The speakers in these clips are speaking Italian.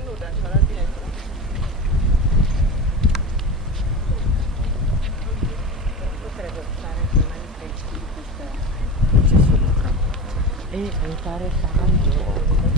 nuda, c'ho la dietro. Potrebbe stare prima di freschi di questa c'è sopra e cantare tanto.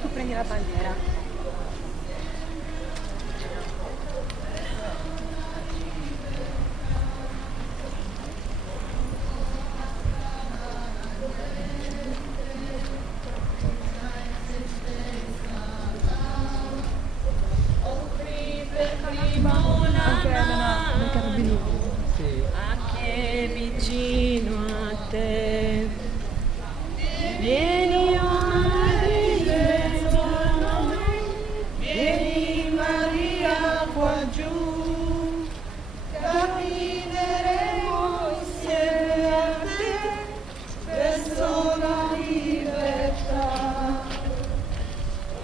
Tu prendi la bandiera. Anche Elena del Carabinieri. Sì. Anche vicino a te. Vieni qua giù, cammineremo insieme a te verso la libertà.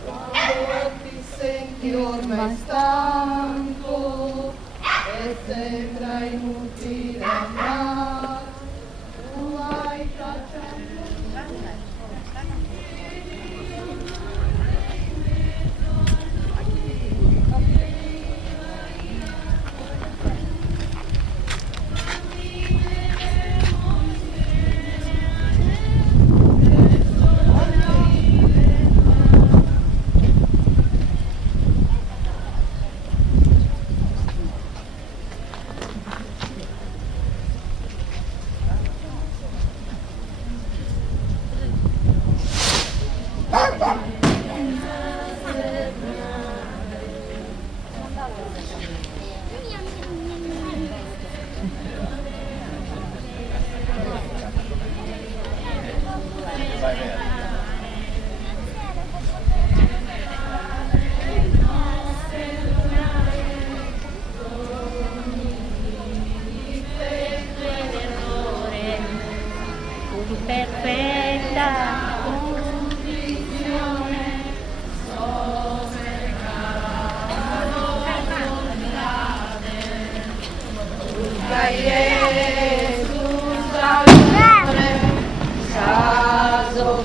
Quando ti senti ormai stanco e sembra inutile andare, tu hai tracciato. Perfetta Caso